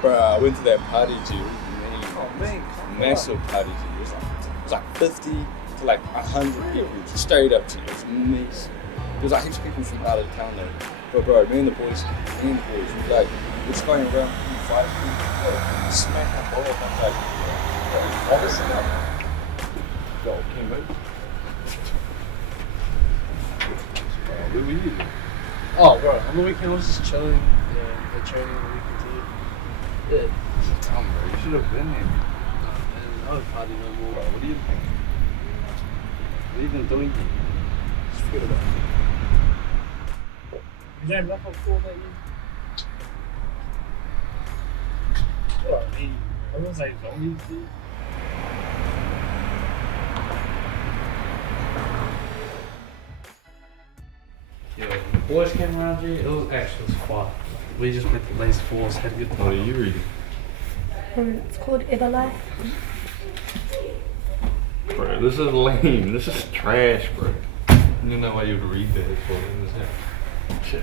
Bro, I went to that party, G. Massive party, G. It was like 50 to like 100 people, just straight up, G. It was amazing. There was like heaps of people from out of town there. But bro, me and the boys, we like, we're just going around, 5 people, smack that ball up, I'm like, obviously not. Yo, can you move? Where were you? Oh, bro, on the weekend I was just chilling. Yeah, they're training on the weekend too. Yeah. Damn, bro, you should have been there. I don't party no more. Bro, what do you think? What are you even doing here? Just forget about it. You don't rap on 4 that year? Well, I mean, I wouldn't say zombies, dude. Yeah, when the boys came around here, it was fun. We just went to Lace Force, had a good time. What are you reading? It's called Everlife. Bro, this is lame. This is trash, bro. I didn't know why you would read that for in this house. Shit.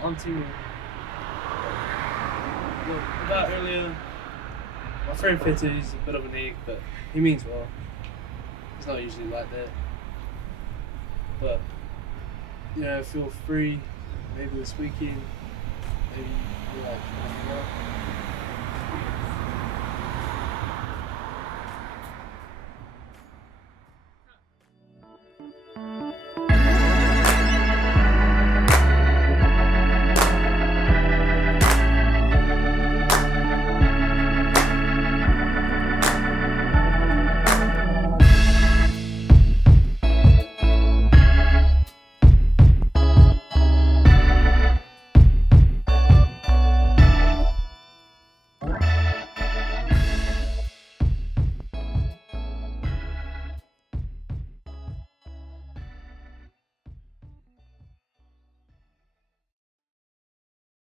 Hunting. Well, about earlier, my friend Whetu, he's a bit of an egg, but he means well. He's not usually like that. But, you know, feel free, maybe this weekend, maybe you like,